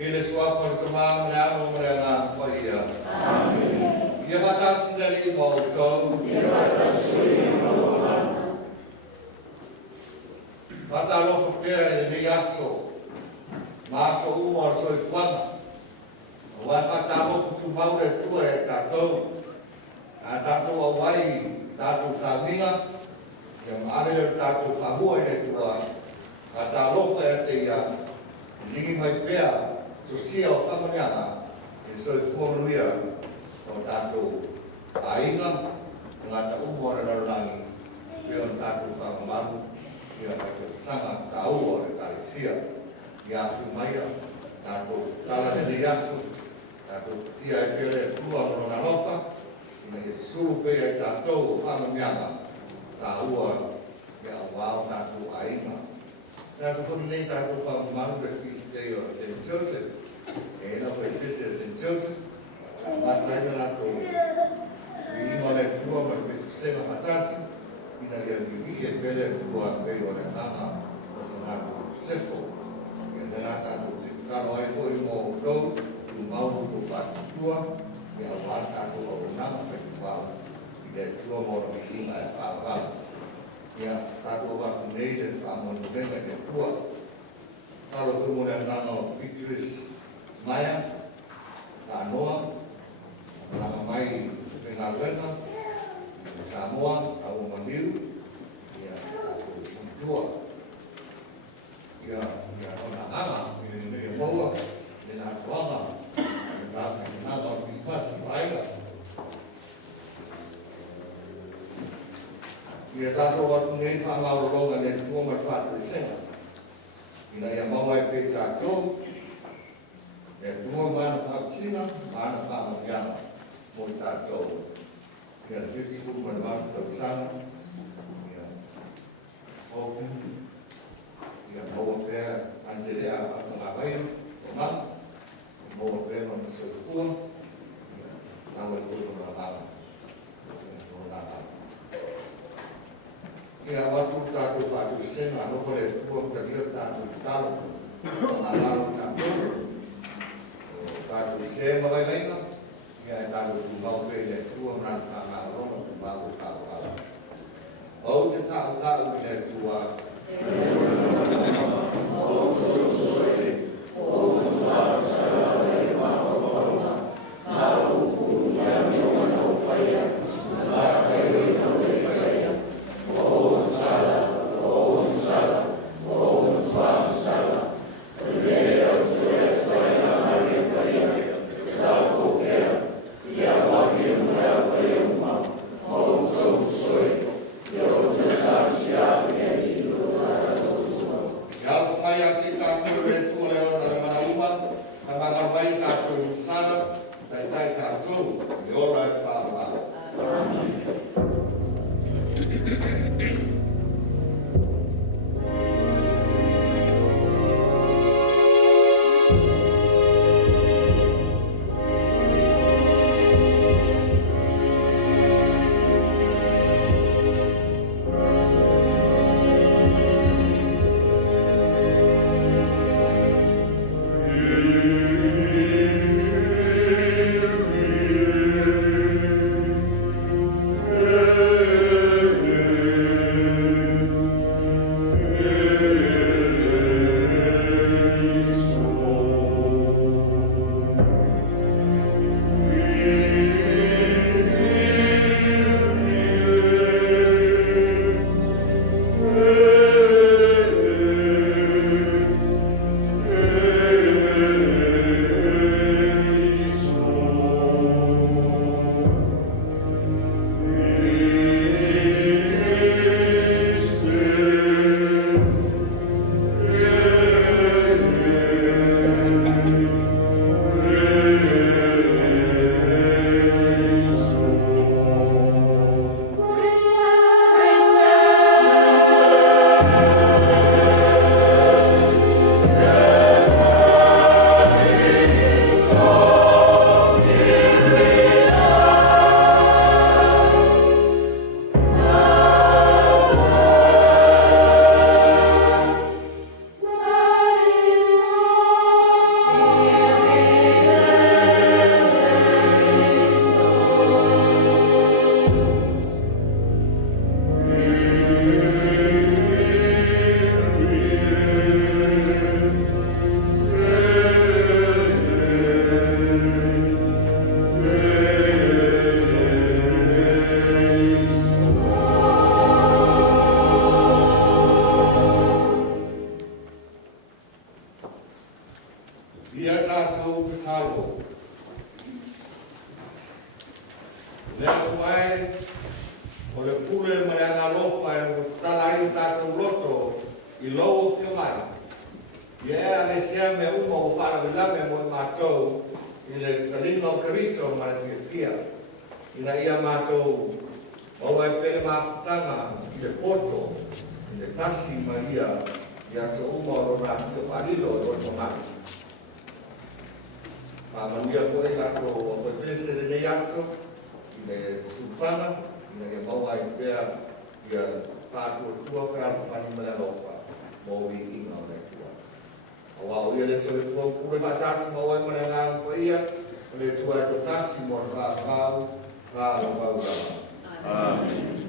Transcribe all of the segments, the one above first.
Ele sua fortuna mulher mulher poia. Amém. E a taça dele voltou. E a taça dele voltou. Fatalo porque ele yaso. Mas o humor foi fã. O vai fatalo porque o mal é tua é tato. A tato o vai tato caminha. E a área tato favor é tua. Fatalo é teia. Ninguém vai pegar. Sia o whamanianga, e so i whonuia o tātou ainga, ngā ta umora narangi, pia o tātou whamamaru, pia o sanga ta ua e tāi sia, i a whimaia, tātou tālane ni asu, tātou tia e pere tua o na lofa, ina i suru pia i tātou whamanianga, tā ua i a wao tātou ainga. Tātou whanu nei tātou whamamaru e Tuesday o St. Joseph, e na foi Christian St. Joseph, mas lá na to e não é tua, mas você não matasse, e na realidade é pele tua veio na cama, o nato sefo, e na nata do caro aí foi um do mal do fato tua, e a marca do o nama foi igual, e é tua mora em cima é para e a tato vai com ele, a mão do bem é tua, caro do mulher não pictures Maya, Anoa, Lama Mai Pengalena, Samoa, Abu Mandiru, Tua, Ona Ama, Moa, Tuama, Nada Bispas, Baila. E a tato o nem fala o longa de Tuama Fata Sena. E na Moimoi Petato, e tua mana whaktina, mana whamariana, mo i tātou. Kia whitsu mana mana tau sana, kia hoku, kia moa pēr anjerea whakanga whaia, o mana, moa pēr mana soifua, kia nawa i kuru mana mana, kia nā mana. Kia watu tātou whātu sena, anokore tua kia tātou tālu, o ngā laru tātou, Tātou se mawai lainga, ia e tātou tu mau pēne tua mrata ngā roma tu mau tāwala. Au te tāu i le tua. O tō soe, o tāu sara e maho whaunga, nā upu ia me wana o whaia, nā kai no e whaia, o sara, o sara, o tāu sara, e au te e tōina hari whaia, tāu ea, ia waki mrea whaia uma, o tō soe, i o te tāsia e i mai, o le pule ma le ana lopa e o tala ai o tātou loto I logo ki o mai. Ia ea ne sea me uma o whārawilame mo I mātou I le taringa o Karisto ma le kia. Ina ia mātou o e pere māputanga I le poto, I le tasi ma ia so uma o rona ki o wharilo o rona mai. Manuia foi Latu o foi pese de nei aso, I le sufana, ina ia maua I pea ia pātua tua whea whani mele lopa, mo I inga o le tua. O wau ia le so le fua kure whatasi maua I mele ngā ko ia, o le tua e to tasi mo rā pāu, rā o wau rā. Amen.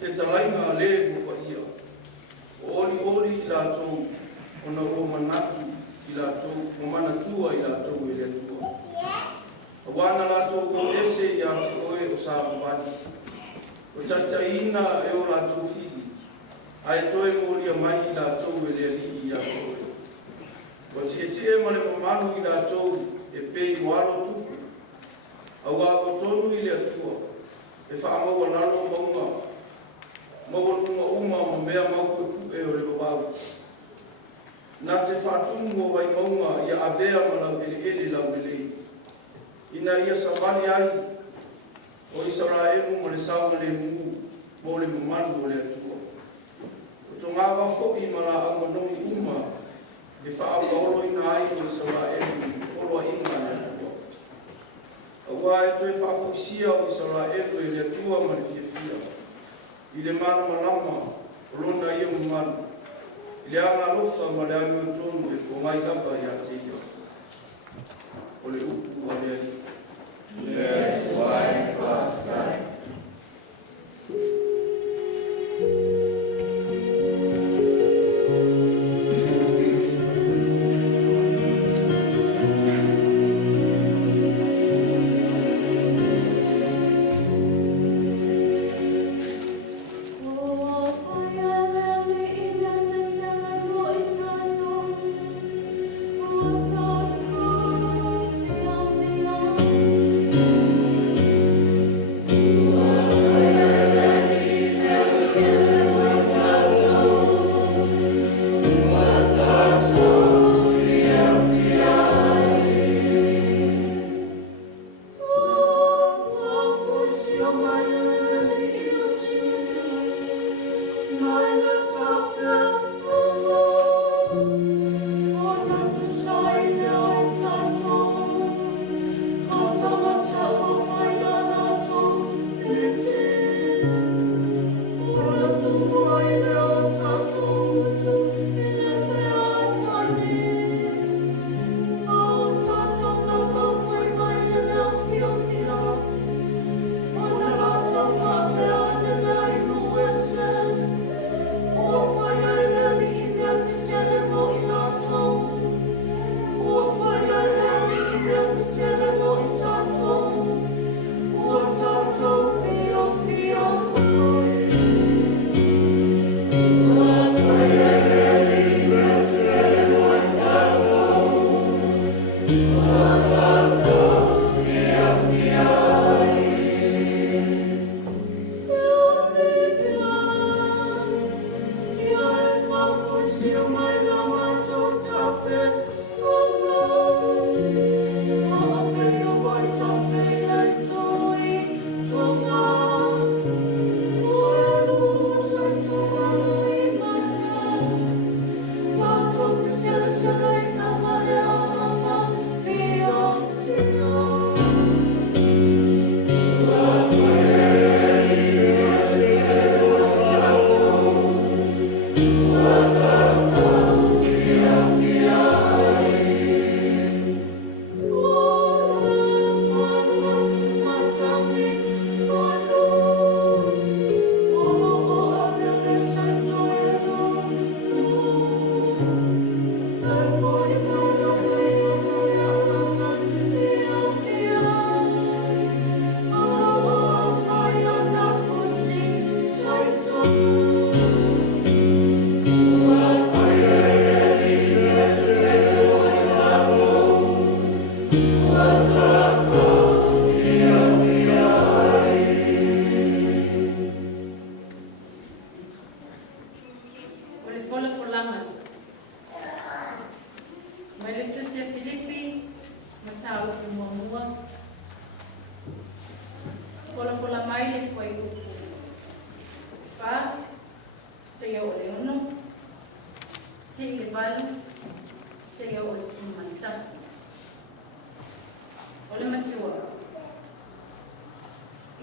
ke talainga le mo ia. Ori I lātou ona o manatu I lātou o manatua I lātou e le tua. Awana lātou o ese I atu oe o sa mawani. O tataina e o lātou whiri. Ai toe mo lia mai I lātou e le li I atu oe. O tie male mamanu I lātou e pei walo tuku. Awa o tonu I le atua. E whaamaua nano maunga. Maunga uma ma mea mau e o le wau. Nā te whātumu o vai maunga ia avea malau ele lau lelei. Ina ia savani ai o Israelu mo le sawa le mungu mo le mamanu o le atua. O tō ngā wawhoki ma la amanoi uma le whaapolo ina ai o Israelu olo inga le atua. Awa e toi whawhoisia o Israelu e le atua ma le fiafia. I le mana malama o lona ia mamanu. I le anga lofa ma le anu tonu e ko mai kapa I a te ia. O le upu a le ali. Yes, why, God's side.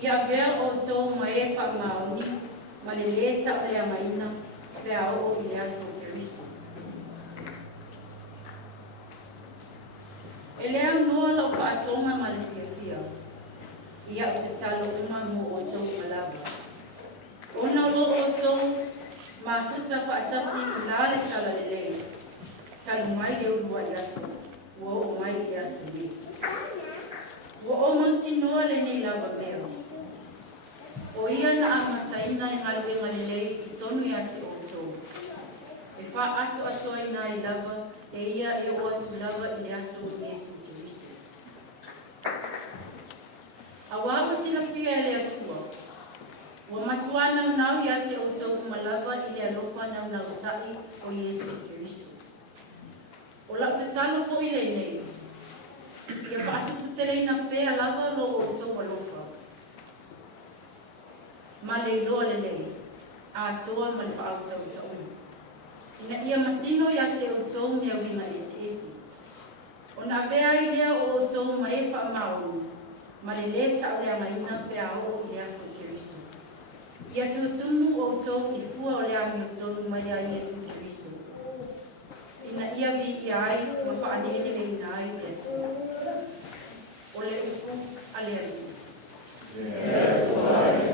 Ia vea o tō mai wha maoni, ma le le tau lea maina, pea o I le aso Kerisa. E lea noa lau wha atonga ma le fia. Ia o te talo uma mo o tō malawa. puta whaatasi I nāre tala lelei. Talu mai leo rua I aso. Ua o mai I aso le. Ua o monti noa le nei lava mea. O ia na amataina I ngā luenga lelei ki tonu I ati o tō. E wha ato atoa I nā I lava, e ia e o atu lava I le aso o Yesu Kirisi. A wāma sina fia e le atua. Wa matuana unau I ate o tō umalava I le alofa na unau tai o Yesu Kirisi. O la tatalo fo I le nei. Ia wha atu putele ina pēa lava lo o tō alofa. Ma le loa le nei. A atoa ma le wha au tau tau. Ina ia masino I ate o tō mea wina esi esi. O na vea I lea o tō ma e wha maunu. Ma le le tau lea maina pēa o I le aso Kirisi. Ia tutumu o tō I fua o lea mi o tō ma lea Yesu Kirisi. Ina ia vi I ai ma wha anele le ina ai le tō. O le upu a le ai. Yes, Lord,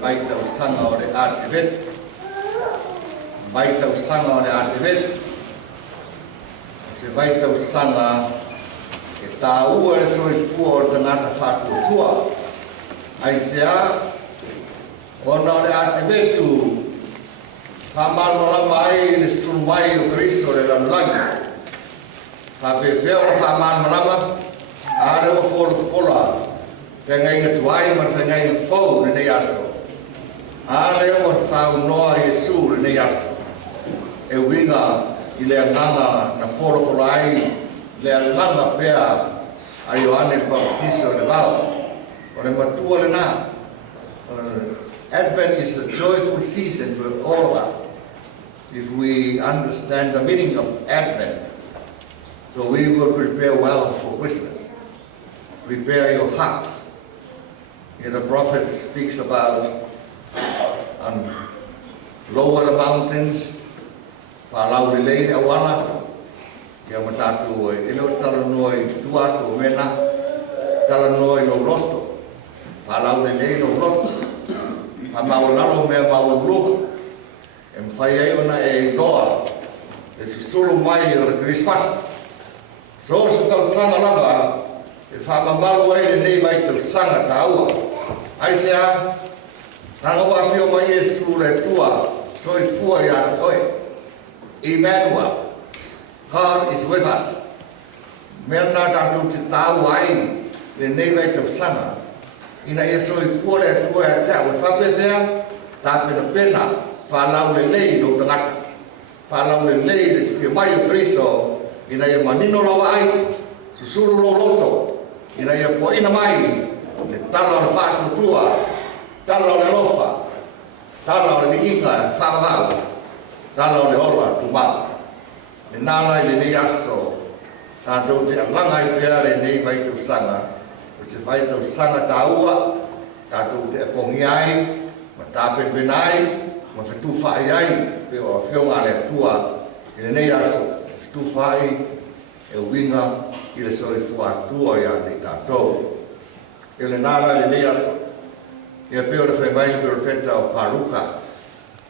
vai tau sanga o le ativet. Vai tau sanga o le ativet. Se vai tau sanga e tā ua e soifua o tangata whātua. Ai sea, ona o le ativetu, whamarolama ai le surumai o Kristo le lanulangi. Whapewhea o le whamarolama, are o fola. Whengai tuai ma whengai fau le nei aso. Ale o sau noa Yesu le nei aso. E winga i le anganga na fola ai le alanga pea a Ioane Baptisto le vau. O le matua le nā. Advent is a joyful season for all of us. If we understand the meaning of Advent, so we will prepare well for Christmas. Prepare your hearts. The prophet speaks about lower the mountains, palau le lei awala, ia matatu ilo talanoi tuatu mena, talanoi no loto, palau le lei no loto, pamau lalo mea mau luka, whai ai ona e loa, e susulu mai o le Christmas. So se tau sanga lava, e whamamalu ai le nei mai tau sanga ta ua. Ai sea, nanga wafio mai Yesu le tua, so i fua i ate oe. Emmanuel, God is with us. Mea nā tātou te tāu ai le nei mai tau sanga. Ina ia so i fua le tua e tea, we whapewhea, tāpena pena, whalau le lei no tangata. Whalau le lei le whia mai o Kristo, ina ia manino lawa ai, susuru lo loto, ina ia poina mai, le tala o le whātutua, tala o le lofa, tala o le inga whamavau, tala o le ola tumau. Le nālai le nei aso, tātou te alanga i pēr le nei vai tau sanga, o se vai tau sanga tā ua, tātou te apongi ai, ma tāpen benai, ma whetūwhai ai, pe o whionga le atua, i le nei aso, whetūwhai, e winga, i le sori fuatua i a te tātou. E le nāra le nei aso, i a peo le whaimai le profeta o Paruka.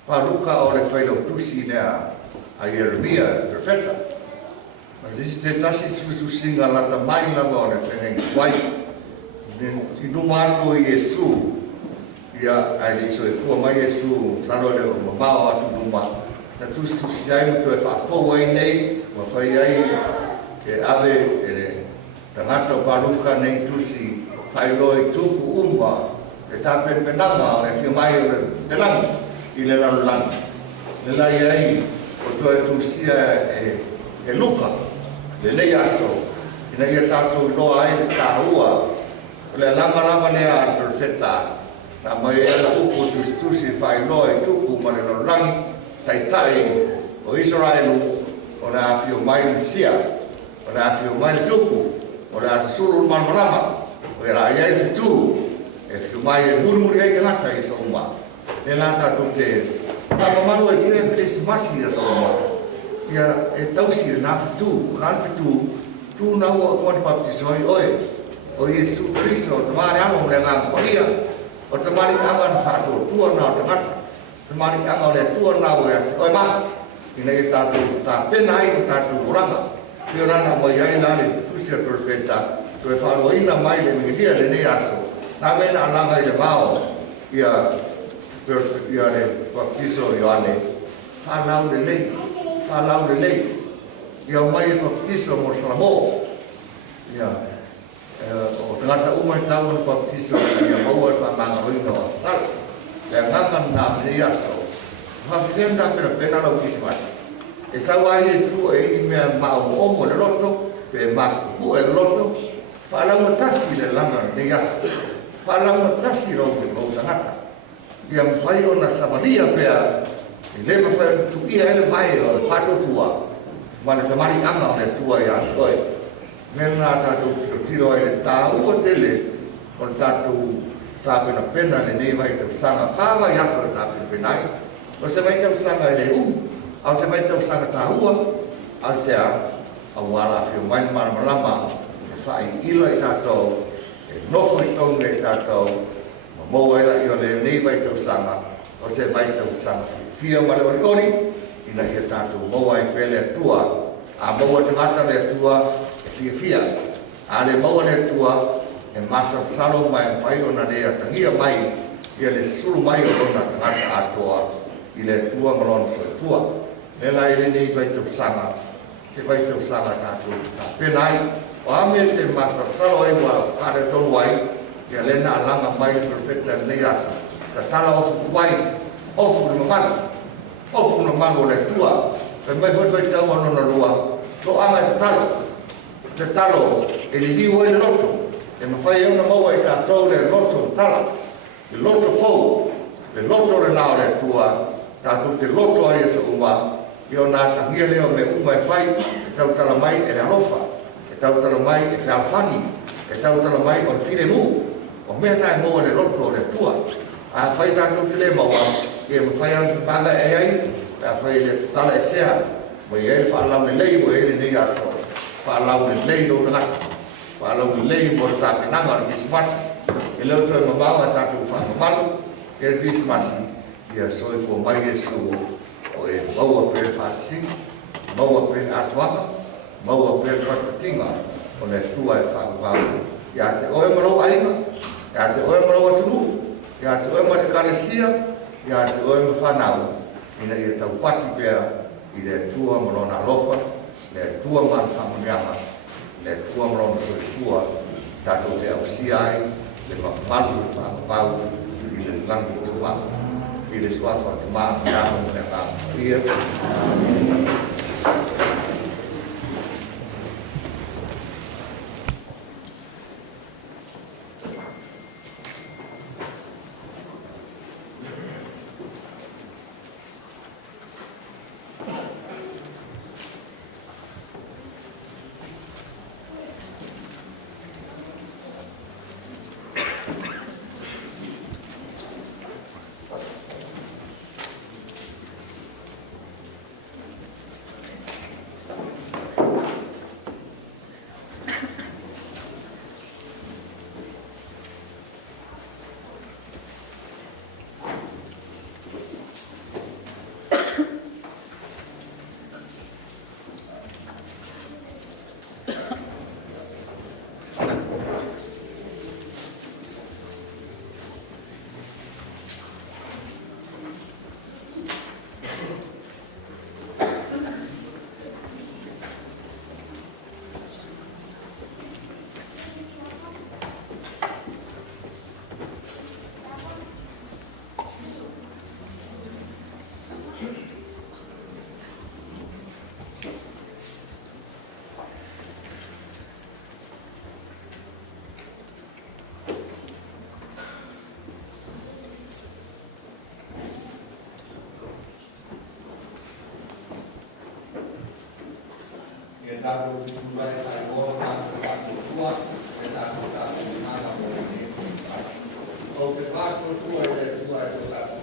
Paruka o le whailo tusi nea a Jeremia, profeta. Ma si te tasi su singa lata mai lama o le whengengi kwai. I numa atu i Yesu, ia ai le iso e fua mai Yesu, sano le o mamao atu numa. Na tusi ai mutu e whafou ai nei, ma whai ai e ave e le tangata o Paruka nei tusi whailoi tuku umwa, e tāpen penanga o le whio mai o le langi, i le lanu langi. Le lai ai, o toi tusia e luka, le lei aso, ina ia tātou loa ai le tāua, o le lama nea profeta, na mai e la upu tusi whailoi tuku ma le lanu langi, tai o Israelu, o le awhio mai le sia, o le awhio mai le tuku, o le asasuru marmarama, o e la iai fitu, e whiu mai e murumuri ai tangata i sa uma. E nā tātou te tamamaru e pire Christmasi i sa uma. Ia e tausi e nā fitu, tū nau o kuani baptisoi oe, o Yesu Kristo, o tamari anga o le ngā kuaria, o tamari anga na whātua tua nā o tangata, tamari anga o le tua nā o e ati oe maha, ina e tātou tā pena ai o tātou uranga, pio rana mo iai nāne tusia profeta, to e wharoina mai le mingia le nei aso. Nā mena alanga i le mao, ia le baptiso Ioane. Whanau le lei. Ia mai e baptiso mo Salamo. Ia, o tangata umai tau na baptiso, ia maua e whamanga roina o sal. Ia ngangan nā nei aso. Whawhienda pena lau kisimasi. E sawa Yesu e i mea mao omo le loto, pe mafu e loto, whalau tasi le langa nei aso. Whalau tasi rau ke kou tangata. Ia mwhai o na Samaria pea, i le mawhai tu ia ele mai o le whatotua, ma le tamari anga o le tua i atoi. Mena tātou tiro e le tā ua tele, o le tātou sāpena pena le nei mai tau sanga whawa i aso le tāpena penai, o se mai tau sanga e le au se mai tau sanga tā ua, au se a wala whio mai marama, e whai ila i tātou, e nofo i tonga i tātou, ma Mo ai la i o le nei vai tau sanga, o se vai tau sanga. Fia wale ori, ina ia tātou mo ai pele atua, a mo te mata le atua, e fia. A le mo le atua, e masa salo mai whai o na lea tangia mai, ia le suru mai o rona tangata atoa, i le atua malona soifua. E la i le nei vai tau sanga, se vai tau sanga tātou. Penai, o ame te masa salo ai wa kare tolu ai, ia lena alanga mai le profeta nei asa. Ta tala ofu kuai, ofu le mamana. Ofu le mamana o le tua. Pe mai foi tau ano na lua. To ama te talo. Te talo, e li liu ai le loto. E mawhai euna maua i tātou le loto tala. Le loto fau. Le loto le nao le tua. Tātou te loto ai esa uma. I o nā tangia leo me uma e whai. E tau tala mai e le alofa. E tau tala mai e le alfani. E tau tala mai o le file mu. O mea nai moa le loto le tua. A whai tātou te le maua, e ma whai antu pāga e ai, a whai le tala e sea, mo i ele whaalau le lei mo ele nei aso, whaalau le lei lo tangata, whaalau le lei mo le tāpenanga le Christmas, e leo toi mamau a tātou whaamalu, e le Christmas, ia soi fo mai e su, o e maua pere whaasi, maua pere atuanga, maua pere whakatinga, o le tua e whaamalu, ia te oe marau ainga, ia te oe marau atunu, ia te oe mare karesia, ia te oe ma whanau, ina ia tau pati pēr, i le tua marona lofa, le tua man whamuniama, le tua marona soifua, tātou te au siai, le mamalu whaamapau, i le langi tua, i le swafa te maa, tātou me ngā pia. Tātou te tua e tai ora, tātou tua, e tātou tātou nāna mo e ne. O te tātou tua e te tua e te tātou.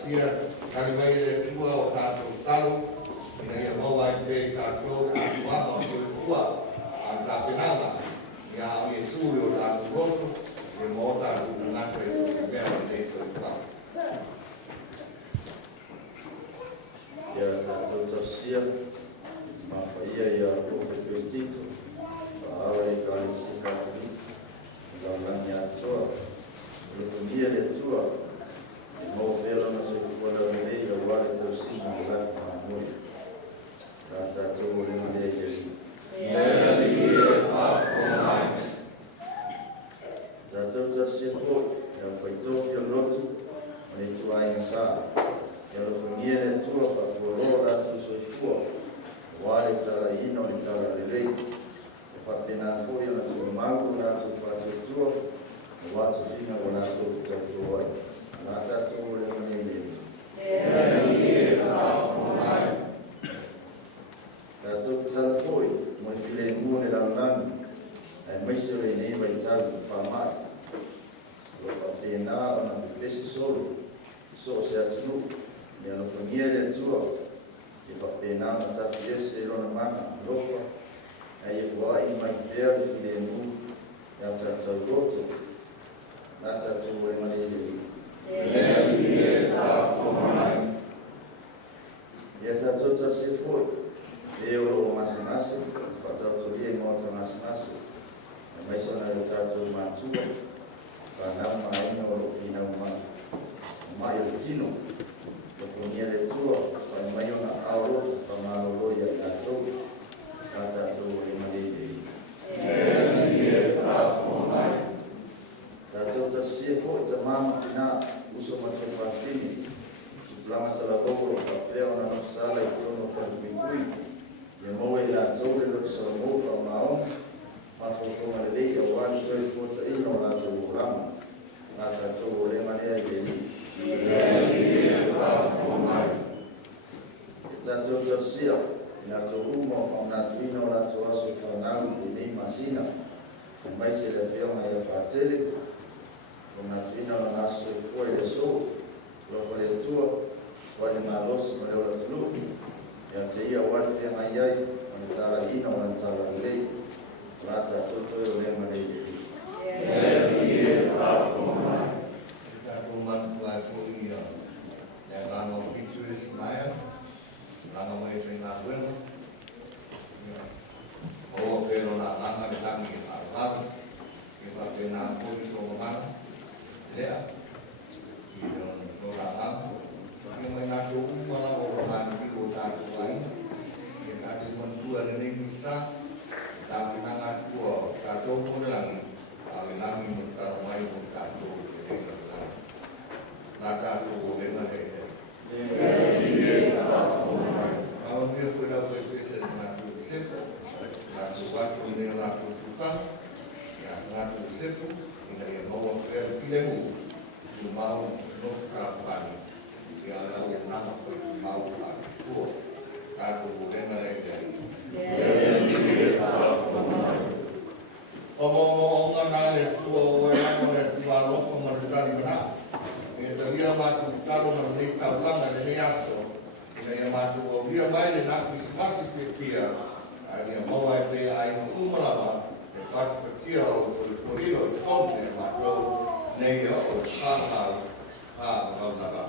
sia kari mai le tua o tātou talo ina ia maua i te tātou a tuama o te tua a tāpenanga ia o Iesu o tātou roto e mo tātou ngata e te mea o te iso i whao. Ia tātou tausia, mawhaia ia roke tui tito, whaara i kāi si kāturi, ngā langi atoa, rukunia le tua, mō whera na se kuala rei a wale tausi na lafi Moimoi. Kā tātou o ringa le ieri. Tātou tausia koi, ia whaitofi o lotu, mai tua inga saa. Ia rukunia le tua, whakuaroa ratu soifua, wale tala ino ni tala rei. Whapena fōi ana tū māku rātu whātu tua, wātu whina o rātu tautu wai. Nā tātou o reo nei nei. Tātou tala fōi, moi while mua ne raunani, ai maise rei nei vai tālu whamai. Lo whapena ana pesi soro, so se atunu, ia no whangia le tua, i whapena ana tātu ese rona mana, rofa, ai e wai mai whea i while mu, ia tātou roto, nā tātou e mani e ia tātou tau se fwoi, e oro o masinase, whatauto rie ngota masinase, e maisona e tātou mātua, whanau maina o whina umana, mai o tino, o punia le tua, whai mai ona aoro, whamaro roi a tātou, nā tātou e mani Tātou ta sia fo ta mama tina uso macho fatini. Tuplama ta la boko pa pleo na no sala i tono fa mikui. Ye moe la tole lo so mo fa mao. Pa fo ko ma le o wan so i fo ta ino la to rama. Na tātou le mane ai le ni. Tātou ta sia na to umo fa na tuino la to aso fa na ni masina. Mai se le feo na ia fatele. Una tuina la naso e fuori le so, lo fuori le tua, fuori ma losi ma le ora tulu, e a te ia wale fia mai ai, ma tala ina o na tala lei, rata toto e o le ma lei lei. Tātou manu ai fōi ia, ia ngāno pitu e simaia, ngāno mai whenā wena, o pero na nganga ni tangi e arwara, e whapena fōi tō mana, lea, i no rātanga, e mai nā tō umana o rātanga ki o tātou ai, e tātou mantua ne nei misa, tātou nanga kua tātou ponerangi, a me nami mo taro mai mo tātou e nei misa. Nā tātou o lena rei te. Awa mea koe rau koe pese nā tō sepo, nā tō waso i nei nā tō tūtanga, nā tō sepo, ina ia maua whea pilemu i mau no kāwhani i ala o nama koe i mau kāwhani kua kātou o rena rei rei. O onga nā le tua o e rama le tua loko ma le tari mana. E ta ria mātu talo ma le kaulanga le ne aso. Ina ia mātu o ria mai le nā Krismasi pe kia. A ia maua e pe ai no umalawa. Pats pekia o koriro i tōne mātou nei o whāhau whaunara.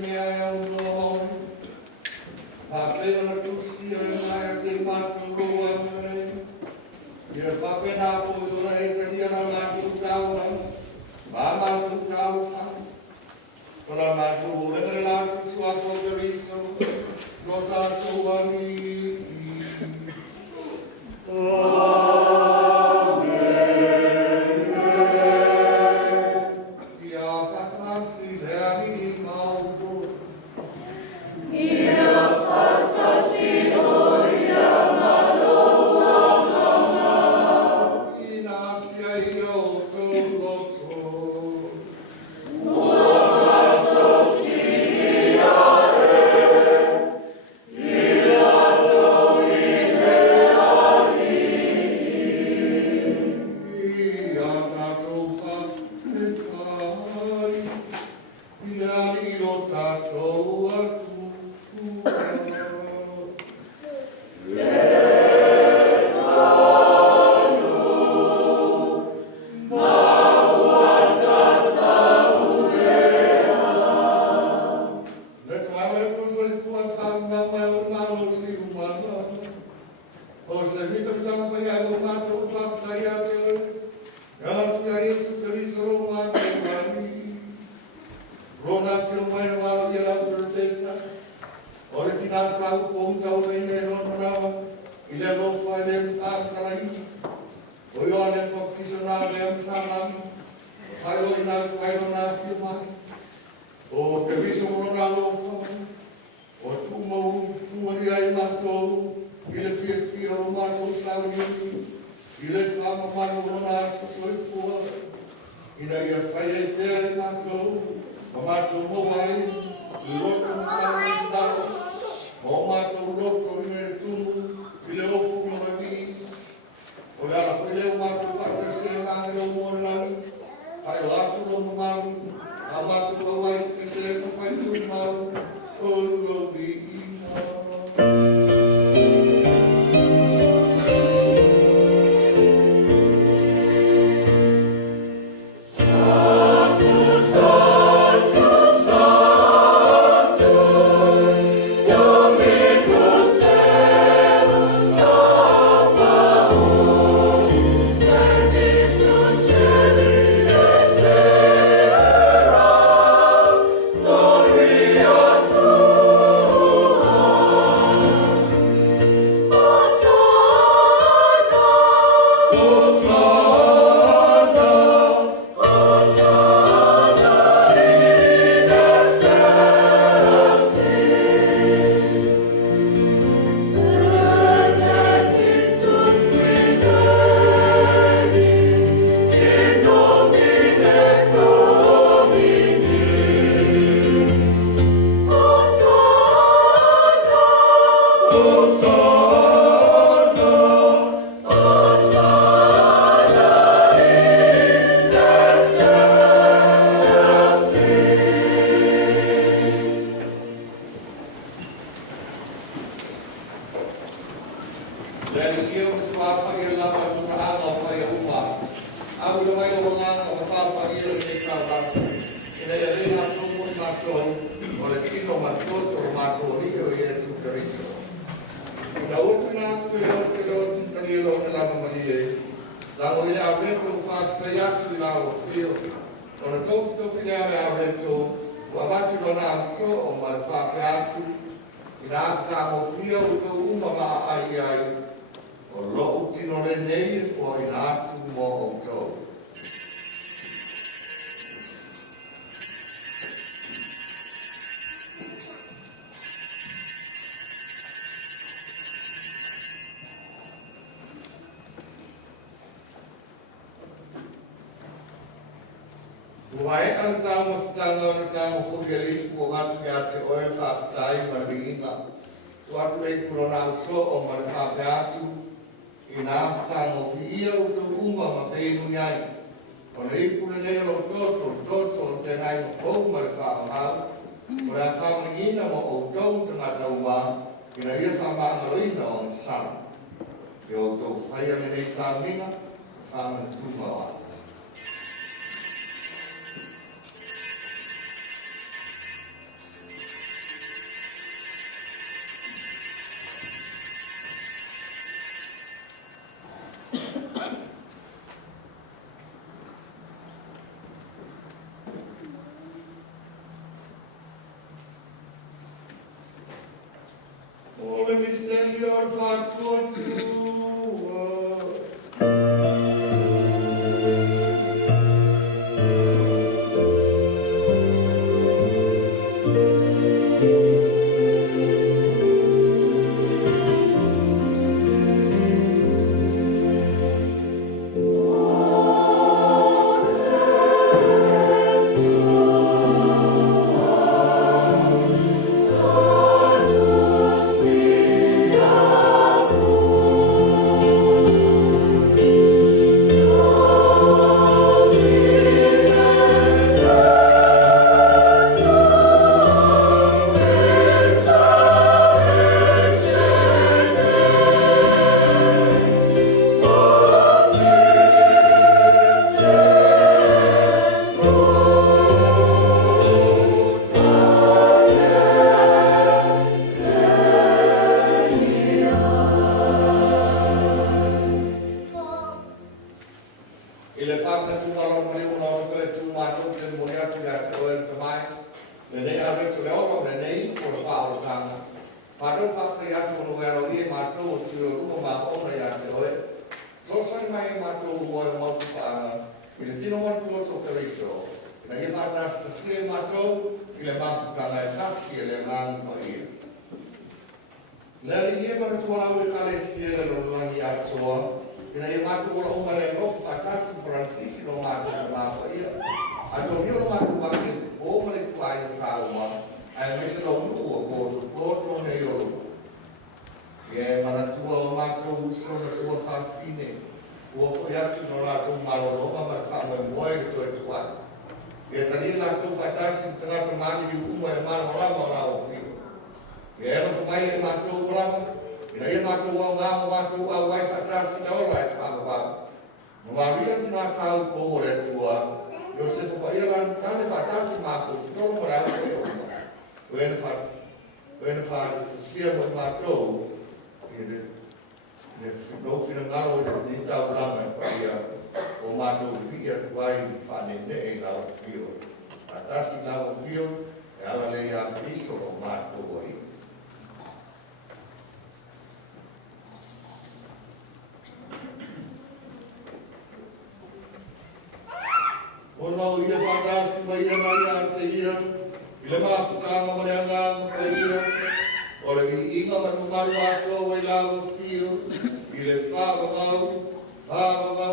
mea e au noa. Whapena na tusi o e mai a te matu roa mene. Ia whapena a fōtora e te ria na matu taua. Mā matu taua. Kona matu o renere lātu tua fōtoriso. No tātou ani. le misterio fatto tuo. Il est pas que tout le monde voulait tout le monde de mourir tout la toile de mai. Le nez avec tout le monde, le nez pour le pas au sang. Pas de pas que y a tout le monde et matou tu le coup ma honte y a tout le. Sosai mai matou o mo pa. Il tino mo tu to riso. La y va da se matou, il est pas dans la tasse, il est man pour ir. La y va tu a le calesiere lo la y a tu. Ina ia mātu ora omare no patasi Francis no mātu mātu ia. Ato mio no mātu mātu omare tu ai sauma. Ai mese no nuku o koto ne yoro. Ie mana tua o mātu uso na tua whāpine. Ua foi atu no lātou maroroma ma Moimoi ke toi tua. Ie tani lātou patasi tangata mātu i uma e marorama o lao whio. Ie ero whamai e mātu orama. Ina ia mātou au ngāma mātou au wai whatasi na ola e whāmawau. No maria tina tāu kōre tua, Iosefo pa ia lan tāne whatasi mātou, si tōno mara au e oma. Uena whāti sia mo mātou, i ne whina ngaro i ni tau lama pa ia o mātou whia tuai whane ne e lau whio. Whatasi lau whio, e ala le ia piso o mātou o ia. Ono ia patasi mai ia te ia, ile mafutanga maneanga te ia, ole ki inga manu maru ato wai lau pio, ile whāwawau lapa.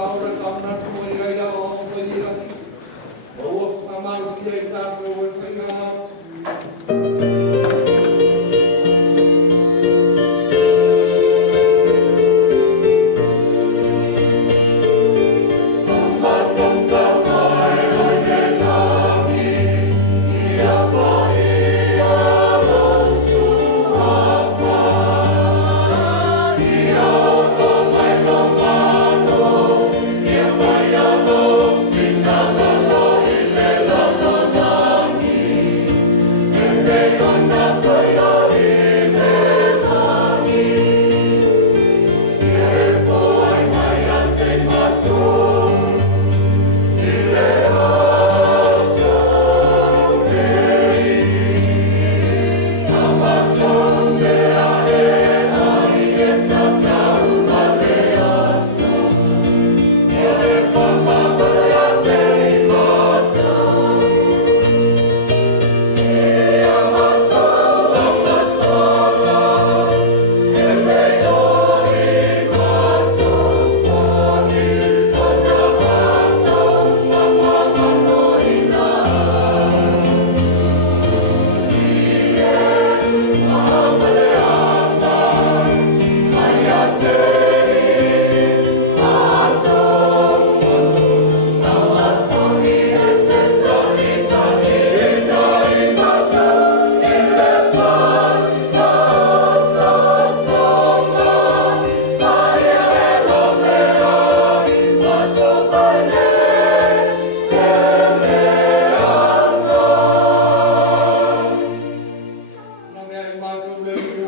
Paula,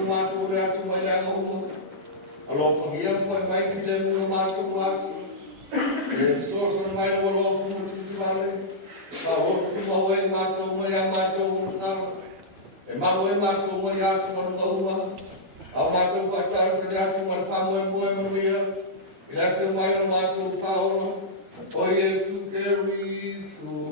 mātou rea atu mai anga uma. Alo whangia poi mai ki le mua mātou atu. E soso na mai ua loa kuma ki wale. Ka hotu ki maua e mātou mai a mātou uma tara. E maua e mātou mai atu manu maua. Au mātou whaitau te atu manu whamoe moe muia. I lase mai a mātou whaola. O Yesu ke risu.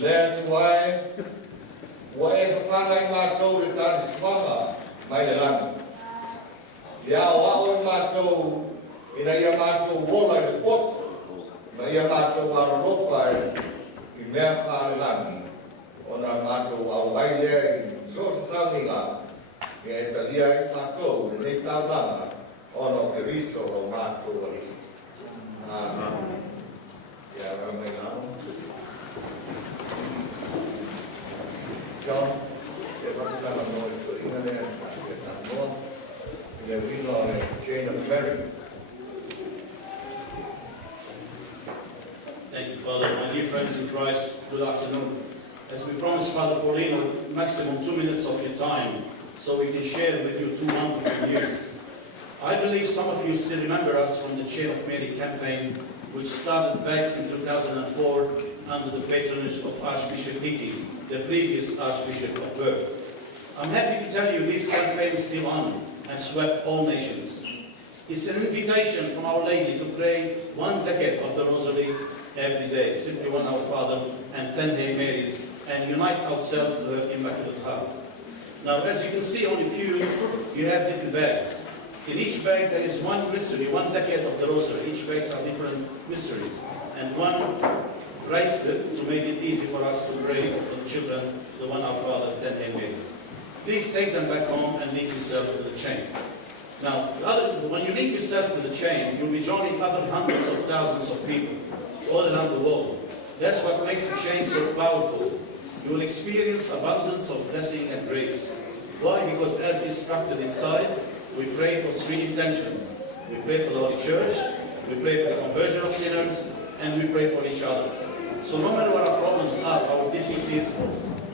That's why, whatever pangai mātou le tāne swanga mai le lani. Ia o ao mātou, ina ia mātou wola i le poto, ma ia mātou aronofa i mea whare lani, ona mātou au vai lea I so sasaunga e talia I mātou e nei taulanga ono ke riso o mātou ali. Ia ramai ngāo. John, e whakatanga no e to inga lea, e tānoa, I le wino e chain of Mary. Thank you, Father. My dear friends in Christ, good afternoon. As we promised, Father Paulino, maximum 2 minutes of your time, so we can share with you 2 wonderful years. I believe some of you still remember us from the Chain of Mary campaign, which started back in 2004 under the patronage of Archbishop Hickey, the previous Archbishop of Perth. I'm happy to tell you this campaign is still on and swept all nations. It's an invitation from Our Lady to pray 1 decade of the Rosary every day, simply 1 Our Father and 10 Hail Marys, and unite ourselves to her Immaculate Heart. Now, as you can see on the pews, you have little bags. In each bag there is 1 mystery, 1 decade of the Rosary. Each bag are different mysteries, and 1 bracelet to make it easy for us to pray for the children, the 1 Our Father, 10 Hail Marys. Please take them back home and link yourself to the chain. Now, when you link yourself to the chain, you'll be joining other hundreds of thousands of people all around the world. That's what makes the chain so powerful. You will experience abundance of blessing and grace. Why? Because as instructed inside, we pray for 3 intentions. We pray for the Holy Church, we pray for the conversion of sinners, and we pray for each other. So no matter what our problems are, our difficulties,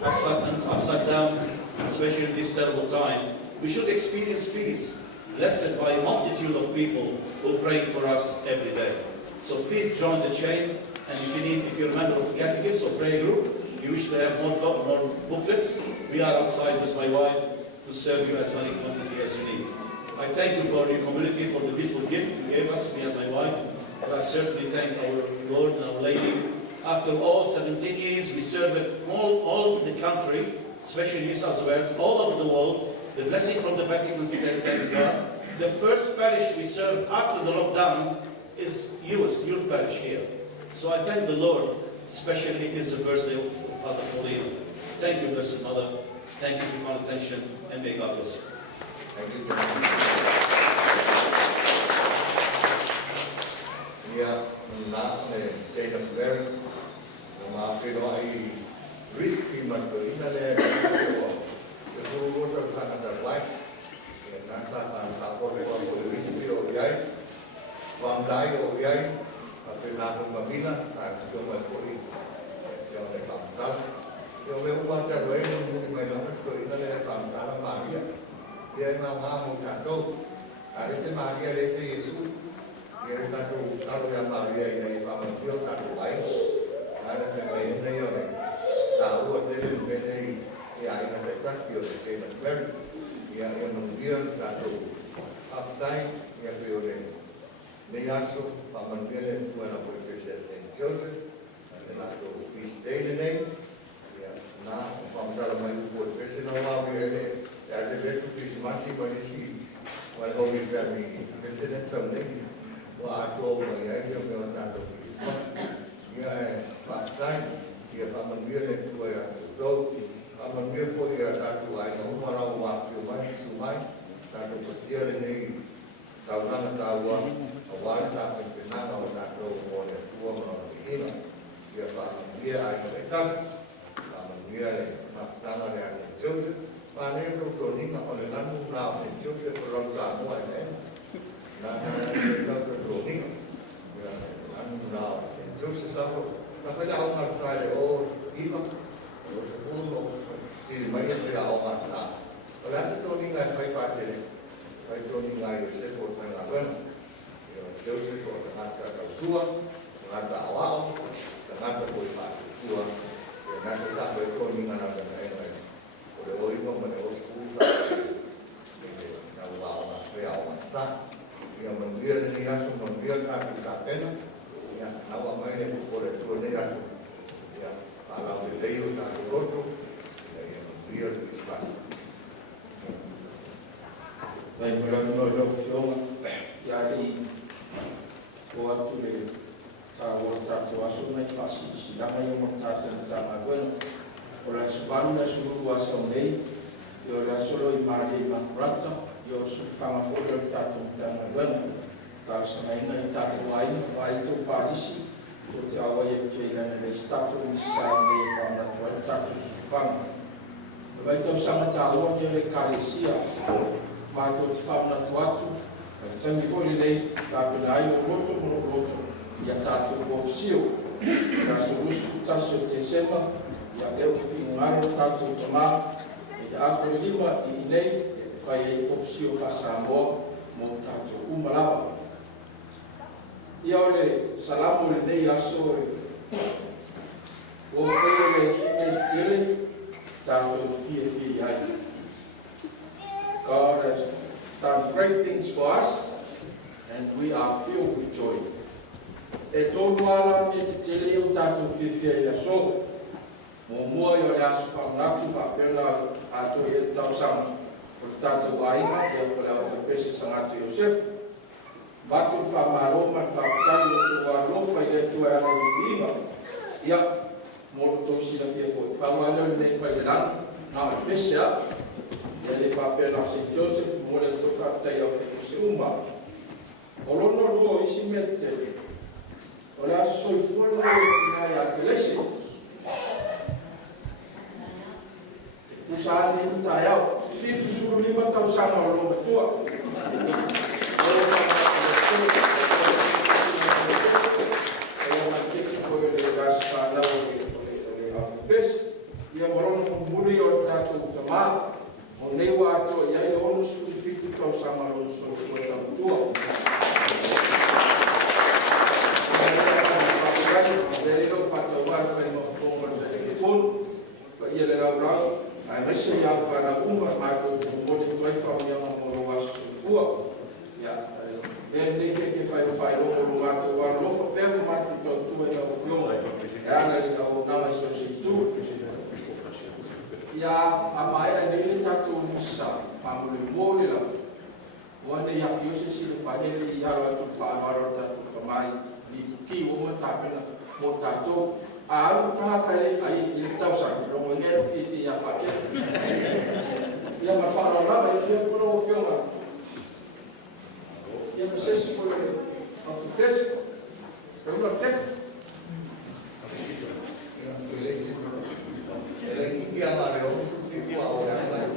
upside down, especially in this terrible time, we should experience peace, blessed by a multitude of people who pray for us every day. So please join the chain, and if you're a member of the catechist or prayer group, you wish to have more booklets, we are outside with my wife to serve you as many quantity as you need. I thank you for your community, for the beautiful gift you gave us, me and my wife, but I certainly thank our Lord and Our Lady. After all 17 years, we served all the country, especially New South Wales, all over the world. The blessing from the Vatican City, thanks God. The first parish we served after the lockdown is your parish here. So I thank the Lord, especially it is the birthday of Father Paulino. Thank you, Blessed Mother. Thank you for your attention, and may God bless you. Thank you. Yeah, last day of very, pero ay risky man to inale so go to Canada life and nasa sa ko ko risky o yai from dai o yai apena ko mabina sa ko ma ko ri yo le pamta yo le upa cha le ni mai no ko inale pamta Maria ye na mo ka to a ese Maria le ese Jesús ye ta to algo ya Maria y pa mo yo ta to ai ada yang lain yo tahu ada yang beda ya yang dekat yo de la ver ya yang mundial tahu upside ya veo de neaso para mantener buena presencia en Joseph en la to vistele ya na vamos a la mayor porque se no va a ver ya de ver tu Christmas y con ese cual hoy family president Sunday wa to ya yo me tanto Christmas ya pastai ya pamanmire tu ya to pamanmire po ya tatu ai no mara wa tu mai sumai tatu potiere nei tauna tawa awal ta penana o tatu o le tu mo hina ya pamanmire ai no etas pamanmire mastana de ase Joseph pane to to ni na ole lanu na se Joseph pro la mo ai na to to ni ya lanu na Joseph sapo na pala ako masaya o iba o segundo di may pala ako masaya wala sa tuning ay may parte may tuning ay se por na laban Joseph o nasa kausua nasa awao nasa po pa tua nasa sa po tuning na naman ay o de hoy no me os puta na awao na kaya ako masaya yung mandir niya sa mandir at kapena ya agua maine por el sur de gas ya para el leyo está el otro ya río de espacio Baik, melalui jadi buat tu le tahu tak termasuk naik pasti sidang yang mengajar tentang agama Ora separu na suru asa nei, yo la solo I mari makurata, yo su fama foto tatu tanga wen, ta samaina I tatu ai to parisi, to te awa ye ke ina nei statu ni sa nei fama to tatu su fama. Vai to sama ta lo ni le kalisia, ma to fama to atu, tangi fori nei ta kunai o roto, ya tatu ofisio, na suru tasu te sema, ya eu ngaro tatu tama e afro lima I nei vai opsio pasamo mo tatu umalava ia ole salamu le nei aso o pele ni tele tatu fie ai. God has done great things for us and we are filled with joy. E tonu ala me tele o tatu fie aso Moimoi o le aso whamunatu whapena ato I tau sama o le tātou wāinga te o le au whapese sangatu Iosef. Batu whamaroma whapatari o te wālofa I le tua ana I iwa. Ia, moro tō sila fia fōi. Whamaroma nei whai le lana, nā o pese a. Ia le whapena St. Joseph, mo le tō whaptai au whapese uma. O rono rua isi mete. O le aso soifua le tina I a telese. Usaha ni kita yau, itu suruh 5 tahun sama orang betua. Kalau macam kau le gas pada oleh bes, ia orang membuli orang satu jemaah, menewa atau ia orang suruh 50 tahun sama orang betua. Dari itu patauan pada orang telefon, ia lerau. Ai mese ia whara umar mātou te mōne tuai whau ia mōro wasu fua. Ia, e ke whai roho mātou wa roho pēru mātou tau tuai au pionga. E ana I tau nama I sosi tū. Ia, a mai a nene tātou misa, pāmule mōre la. Wane ia fiose si le whanele I aro atu whaamaro tātou kamai. I ki o mo tāpena mo tātou. Aru kanga kare ai I tau sa ro ngero ki ia pake. Ia ma faro la vai ki ko ro fiona. Ia ma sesi ko le. Au test. Ko ro tek. Ele ia lá le o su fiku a ora la.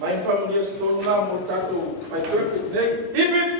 Mijn familie stond na moet tato. Mijn Turk is nee. Hibit!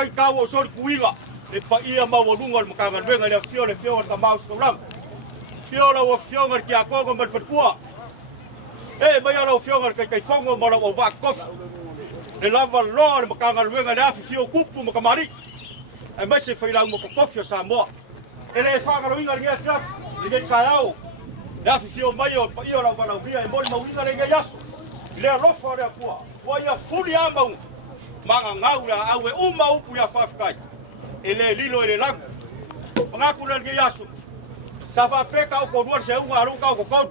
Fai kau o sori kuinga. e pa ia mawalunga le makanga wenga le fio ta maus ko lang fio la o fio ngar ki ako mal fatua e mai ala o fio ngar kai fongo mo la o va kof le lava lo le makanga wenga le afi fio kupu makamari e mai se foi la mo kof sa mo e le fa ngalo winga le trap le tsayao le afi fio mai o pa ia la va la via e mo ma winga le yaso le rofa le akua wa ia fuli ambau manga ngaura au e uma upu ya fafkai ele lilo ele lang ngaku le yasu sa fa peka o ko duar se unga ru ka ko ko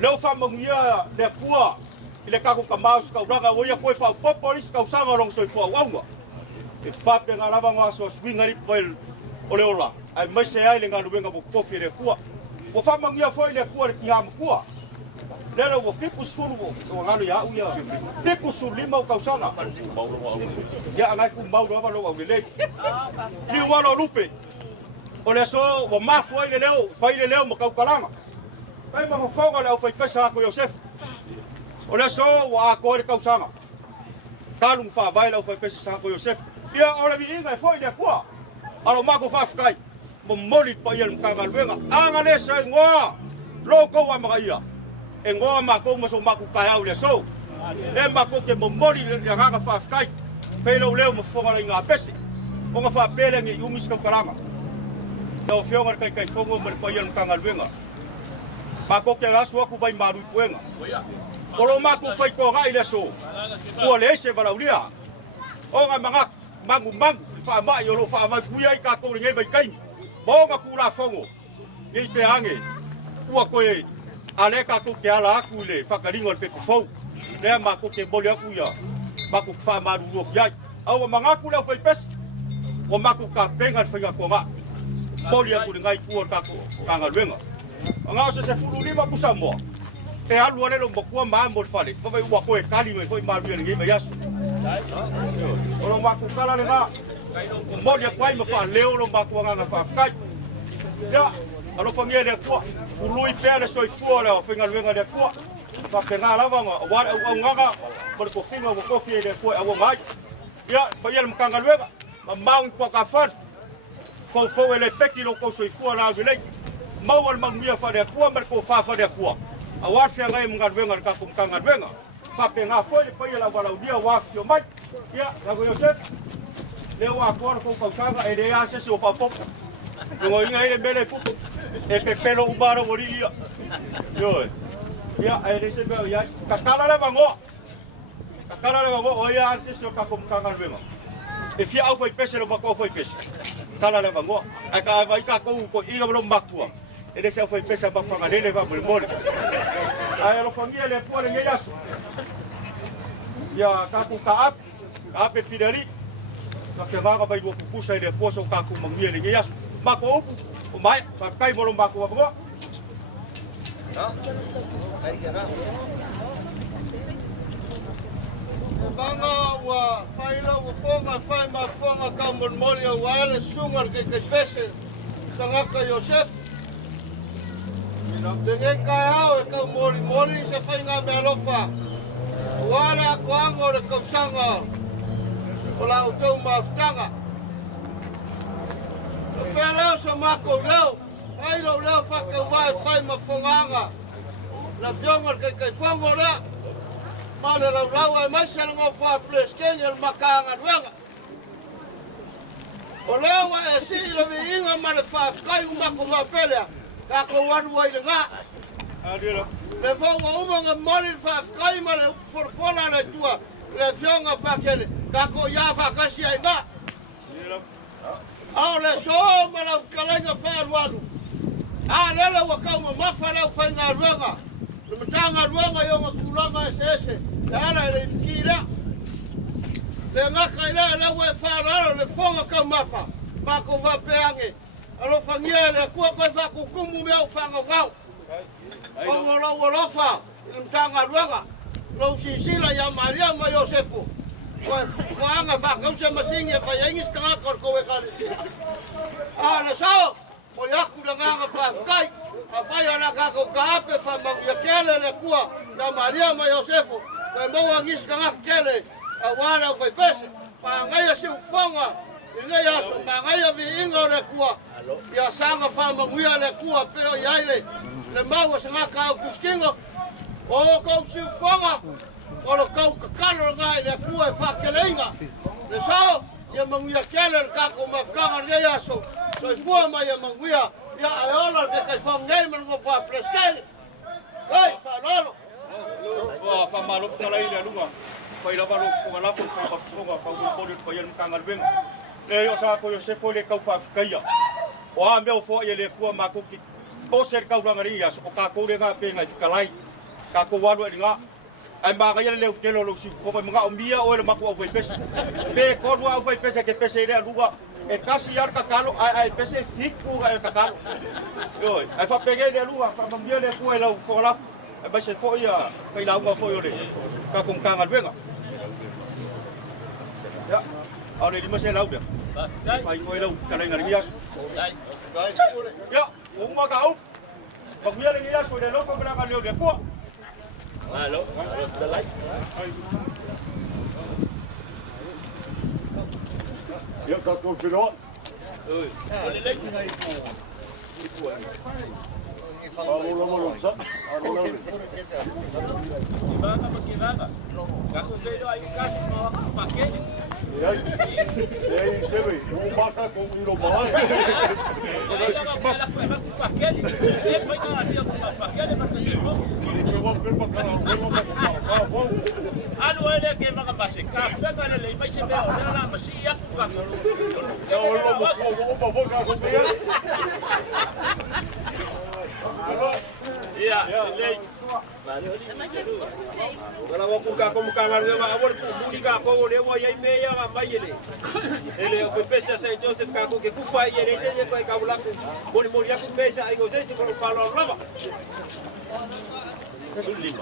le fa mangia le kua ile ka ko kamaus ka uraga o ia ko fa popolis ka usanga long so fo wanga e fa pe ngalava ngaso swinga ri pel ole ola ai mai se ai le ngalu venga ko kofi le kua o fa mangia foi le kua ki am kua lero wo fiku sulu o ngalo ya uya fiku sulima o kausana ya ngai ku mau ro lo le ni walo lupe o le so wo ma foi le leo fai le leo mo kaukalanga pai mo foga le o fai pesa ko Josef o le so wa ko le kausana kalung fa vai le o fai pesa ko Josef ia o le vinga foi le kwa alo mago fa fkai mo moli pa yel mkanga lwenga anga le so ngoa loko wa maia e ngoa mako mo so mako kai au le so e mako ke mo mori le nganga fa fkai pelo leo mo foga le nga pesi o nga fa pele ngi umis ka kalama no fionga kai fongo mo pa yel mkanga lwenga mako ke rasu ku vai maru kuenga o lo mako fai ko ga ile so o le se vala ulia o nga manga mangu fa ma yo lo fa ma kuia ka ko ngai vai kai mo nga ku la fongo e pe ange ua koe ale ka ku ke ala aku le whakaringo le peku fau lea ma ku ke bole aku ia ma ku wha maru ro ki ai au manga ku le whai pes o ma ku ka penga le whaiga ko ngā bole aku le ngai kua ka ku kanga luenga ngā se furu lima ku Samoa e alu ale lo mbokua maambo le whale whai ua koe kali me whai maru ia le ngai mai asu o lo ma ku kala le ngā o bole aku ai ma wha leo lo ma ku nganga wha whai ia alo fangia le kua ului pele soi fuora o finga luenga le kua fa penga lava wa au ngaga por ko finga ko kofi le kua au mai ya pa yel mkanga luenga ma maung ko ka fat ko fo ele peki lo ko soi fuora le mau al mangia fa le kua mer ko fa le kua a wa fia ngai mga luenga ka ko mkanga luenga fa penga fo le pa yela wala dia wa fio mai ya la go Josef le wa ko sanga e de ya se o fa pop ngo inga ele bele pupu e pe pelo ubaro moria yo ya ele se be ya kakala le vango o ya antes so ka kom kanga luenga e fia au foi pese lo bako foi pese kala le vango a ka vai ka ko ia lo makua ele se foi pese ba fanga le va mo mor ai lo fangia le pore nge yaso ya ka ku ka ap fideli ka va vai do pusa ele poso ka ku mangia le yaso mako o mai pa kai mo mako wa mo ai kana banga wa faila wa fonga fai ma fonga ka mo moria wa le sungar ke pese sanga ka Josef tenge ka ao ka mori se fai nga me alofa wala ko ango le ko sanga ola o tau maftanga Peleo sa mako leo, ai lo leo whaka wai whai mawhonganga. La fionga kai whango lea. Mane lau ai mai sara ngā wha ples kenya le makanga ruenga. O leo wa e si le vi inga mane wha whai umako wha pelea. Kako wanu wai le ngā. Le whonga umanga mani wha whai ma le forfola le tua. Le fionga pakele. Kako ia whakasi ai ngā. Ao le so mana kalenga wharuaru. A lele wa kauma mawhanau whainga ruenga. Le matanga ruenga i onga kulanga ese. Le ana ele kira. Le ngaka ile le we wharuaru le whonga kau mawha. Mako wapeange. Alo whangia le kua koe whakukumu mea whanga ngau. Onga lau alofa. Le matanga ruenga. Lau sisila ya Maria ma Josefu. Koanga whakausa masingi e whai engis kangakor koe kare. Le sao, mo yaku la nganga whawkai. A whai ana kako ka ape whamau ya kele le kua. Ya Maria ma Josefu. Koe mau angis kangak kele. A wana whai pese. Pa ngai a siu whanga. Ina ya so mangaya vi inga le kua. Ya sanga fa manguia le kua peo yaile. Le mau sanga ka kuskingo. O ko si fonga. O lo kau kakalo ngai le kua fa kelenga. Le sao ya manguia kele ka ko mafkanga le ya so. So fua ma ya manguia ya ayola ke kai fong nei man go fa preske. Hey, fa lolo. Wa fa malo tala ile lunga. Ko ila balo ko la ko ko yen kangal ben. Le yo sa ko yo se fo le kau fa kaia. O a me o fo ile ku ma ko ki o ser kau rangaria so ka ko le nga pe ngai kalai. Ka ko walu nga. Ai ba ka ile le ke lo si fo ko nga o mia o le ma ko vai pes. Pe ko wa vai pes ke pes ile lunga. E kasi yar ka kalo ai pes fiku ga ka kalo. Yo, ai fa pege le lunga fa mambia le ku ile fo la. Ba se fo ia kai la ngo fo yo le ka kong kangal benga ya ale di mase lau be ai ko lau ka lenga rias ya o ma ka au ba ku ya le rias so le lo ko bra ka le de ko alo the light ya ka ko pero oi le le Gimana mas gimana? Aku vedo ai kasi mau pakai. Ei, sebe, o maca com o iromai. Aku pakai. Ele foi na via com pakai, mas anu ele ke maka masika, pega ele vai se ver olha mas se aku ka. Já olhou o boca com ele. Iya, lei. Kalau mau buka komukangan dengan awal buka kau dia mau yang meya apa ini? Ele foi pesa saya Joseph kaku ke kufa ini je kau kau laku. Moni aku pesa ayo saya kalau follow lama. Sulit.